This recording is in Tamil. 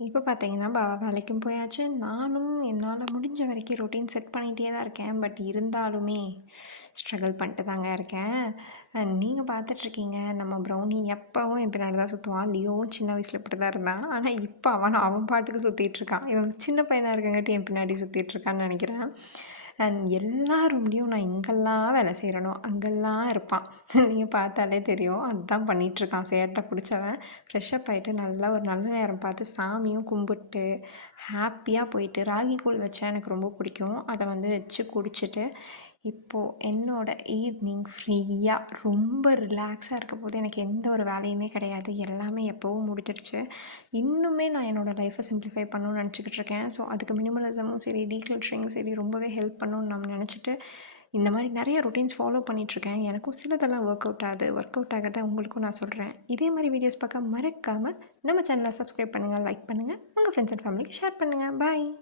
இப்ப பார்த்தீங்கன்னா, வேலைக்கும் போயாச்சு. நானும் என்னால முடிஞ்ச வரைக்கும் ரொட்டீன் செட் பண்ணிட்டே தான் இருக்கேன். பட் இருந்தாலுமே ஸ்ட்ரகிள் பண்ணிட்டு தாங்க இருக்கேன். நீங்க பார்த்துட்ருக்கீங்க, நம்ம ப்ரௌனி எப்பவும் என் பின்னாடி தான் சுத்துவான். லியோவும் சின்ன வயசுல இப்படி தான் இருந்தான். ஆனா, இப்ப அவன் அவன் பாட்டுக்கு சுத்திட்டுருக்கான். இவன் சின்ன பையனா இருக்கங்காட்டி என் பின்னாடி சுத்திட்டுருக்கான்னு நெனைக்கிறேன். எல்லா ரூம்லயும் நான் எங்கெல்லாம் வேலை செய்றேனோ, அங்கெல்லாம் இருப்பான். நீங்க பார்த்தாலே தெரியும். அதான் பண்ணிட்டுருக்கான் சேட்ட புடிச்சவன். ஃப்ரெஷ்அப் ஆயிட்டு நல்லா ஒரு நல்ல நேரம் பார்த்து சாமியும் கும்பிட்டு, ஹாப்பியா போயிட்டு ராகி கூழ் வச்சா எனக்கு ரொம்ப பிடிக்கும். அத வந்து வச்சு குடிச்சிட்டு, இப்போ என்னோட ஈவ்னிங் ஃப்ரீயா ரொம்ப ரிலாக்ஸா இருக்கப்போது. எனக்கு எந்த ஒரு வேலையுமே கிடையாது. எல்லாமே எப்பவோ முடிஞ்சிருச்சு. இன்னுமே நான் என்னோட லைஃப்ப சிம்ப்ளிஃபை பண்ணணும்னு நெனச்சுக்கிட்டு இருக்கேன். ஸோ அதுக்கு மினிமலிசமும் சரி, டீக்ளட்டரிங்கும் சரி ரொம்பவே ஹெல்ப் பண்ணும்னு நான் நெனச்சுட்டு, இந்த மாரி நெறைய ரொட்டீன்ஸ் ஃபாலோ பண்ணிட்டுருக்கேன். எனக்கும் சிலதெல்லாம் ஒர்க் அவுட் ஆகுது. ஒர்க் அவுட் ஆகுறத உங்களுக்கும் நான் சொல்றேன். இதே மாரி வீடியோஸ் பார்க்க மறக்காம நம்ம சேனல சப்ஸ்கிரைப் பண்ணுங்க, லைக் பண்ணுங்க, உங்க ஃப்ரெண்ட்ஸ் அண்ட் ஃபேமிலிக்கு ஷேர் பண்ணுங்க. பாய்.